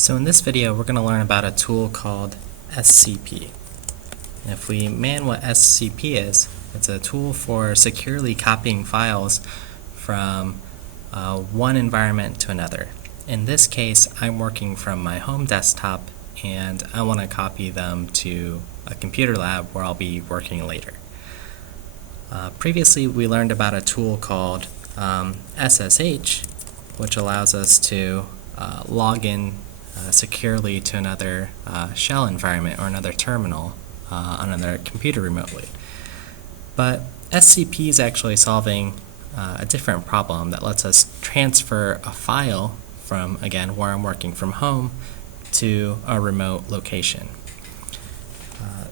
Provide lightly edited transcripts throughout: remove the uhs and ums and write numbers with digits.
So in this video, we're going to learn about a tool called SCP. And if we man what SCP is, it's a tool for securely copying files from one environment to another. In this case, I'm working from my home desktop and I want to copy them to a computer lab where I'll be working later. Previously, we learned about a tool called SSH, which allows us to log in securely to another shell environment or another terminal on another computer remotely. But SCP is actually solving a different problem that lets us transfer a file from, again, where I'm working from home to a remote location.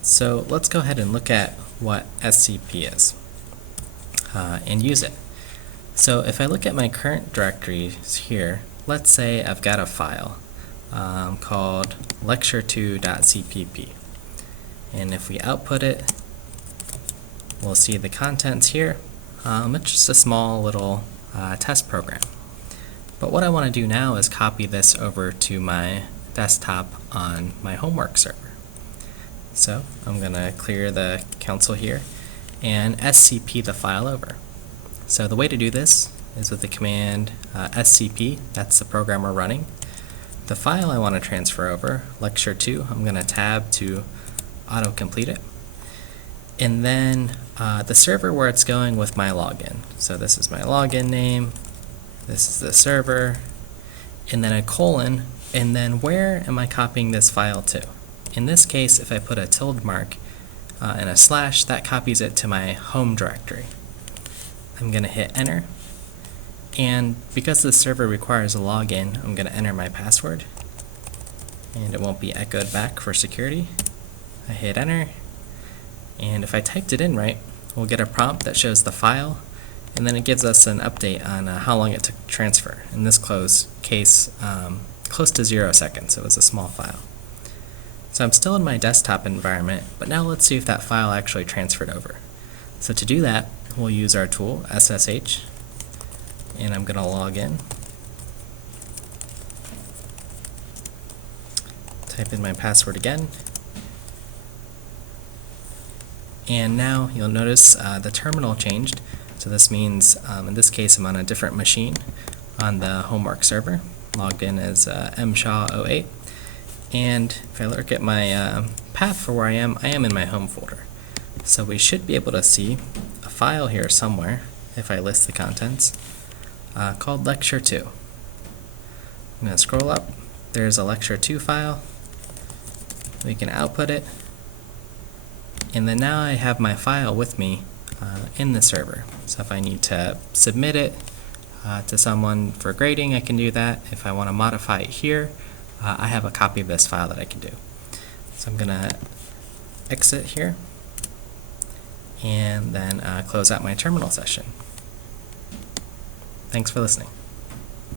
So let's go ahead and look at what SCP is and use it. So if I look at my current directories here, let's say I've got a file called lecture2.cpp, and if we output it, we'll see the contents here. It's just a small little test program. But what I want to do now is copy this over to my desktop on my homework server. So I'm going to clear the console here and SCP the file over. So the way to do this is with the command scp, that's the program we're running. The file I want to transfer over, lecture2, I'm going to tab to auto-complete it. And then the server where it's going with my login. So this is my login name, this is the server, and then a colon, and then where am I copying this file to? In this case, if I put a tilde mark and a slash, that copies it to my home directory. I'm going to hit enter, and because the server requires a login, I'm going to enter my password, and it won't be echoed back for security. I hit enter, and if I typed it in right, we'll get a prompt that shows the file, and then it gives us an update on how long it took to transfer. In this case, close to 0 seconds. It was a small file. So I'm still in my desktop environment, but now let's see if that file actually transferred over. So to do that, we'll use our tool, SSH, and I'm going to log in. Type in my password again. And now you'll notice the terminal changed. So this means, in this case, I'm on a different machine on the homework server, logged in as mshaw08. And if I look at my path for where I am in my home folder. So we should be able to see a file here somewhere, if I list the contents, called lecture2. I'm going to scroll up. There's a lecture2 file. We can output it. And then now I have my file with me in the server. So if I need to submit it to someone for grading, I can do that. If I want to modify it here, I have a copy of this file that I can do. So I'm going to exit here and then close out my terminal session. Thanks for listening.